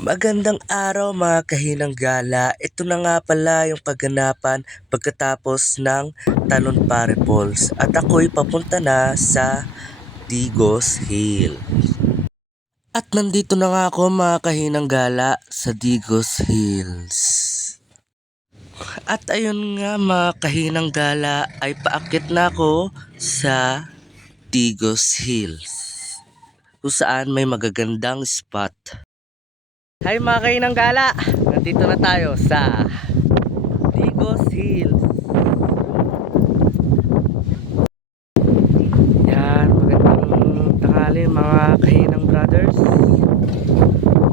Magandang araw mga kahinang gala. Ito na nga pala yung pagganapan pagkatapos ng Talon Pare Falls. At ako'y papunta na sa Digos Hill. At nandito na nga ako mga kahinang gala sa Digos Hills. At ayun nga mga kahinang gala ay paakit na ako sa Digos Hills, kung saan may magagandang spot. Hi mga kainang gala, nandito na tayo sa Digos Hills. Yan, magandang tanghali mga kainang brothers.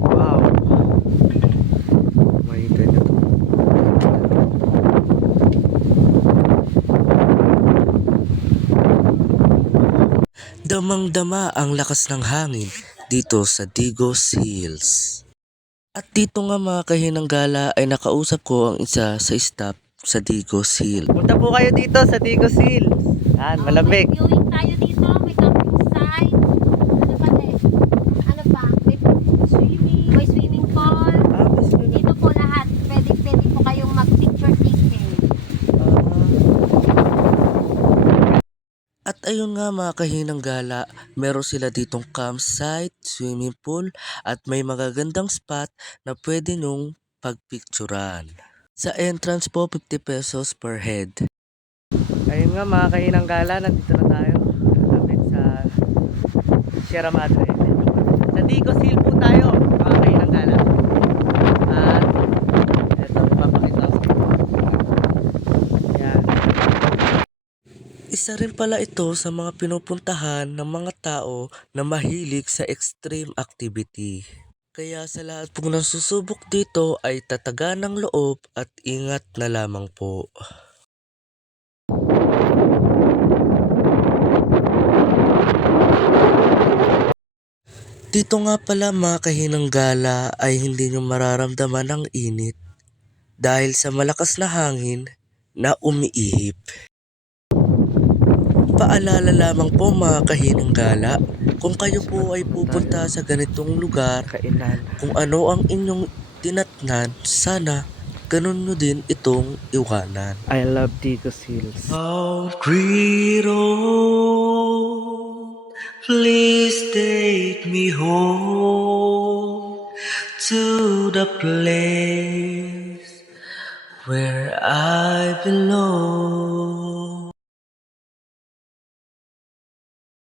Wow, makita nyo to. Damang-dama ang lakas ng hangin dito sa Digos Hills. At dito nga mga kahinang gala ay nakausap ko ang isa sa staff sa Digos Hill. Punta po kayo dito sa Digos Hill. Yan, malamig. May viewing tayo dito, may camping site. Ano ba Ano ba? May swimming pool. Dito po lahat. Pwede po kayong mag-picture taking. At ayun nga mga kahinang gala, meron sila ditong campsite, swimming pool, at may magagandang spot na pwede nyong pagpicturan. Sa entrance po, 50 pesos per head. Ayun nga mga kahinang gala, nandito na tayo. Lapit sa Sierra Madre. Sa Digos Hill po tayo mga kahinang gala. At eto, papakita ko. Yan. Isa rin pala ito sa mga pinupuntahan ng mga tao na mahilig sa extreme activity. Kaya sa lahat pong nasusubok dito ay tatagan ng loob at ingat na lamang po. Dito nga pala mga kahinang gala ay hindi nyo mararamdaman ang init dahil sa malakas na hangin na umiihip. Paalala lamang po mga kahinang gala, kung kayo po ay pupunta sa ganitong lugar, kung ano ang inyong tinatnan, sana ganun nyo din itong iwanan. I love Digos Hills. Oh, great old, please take me home to the place where I belong.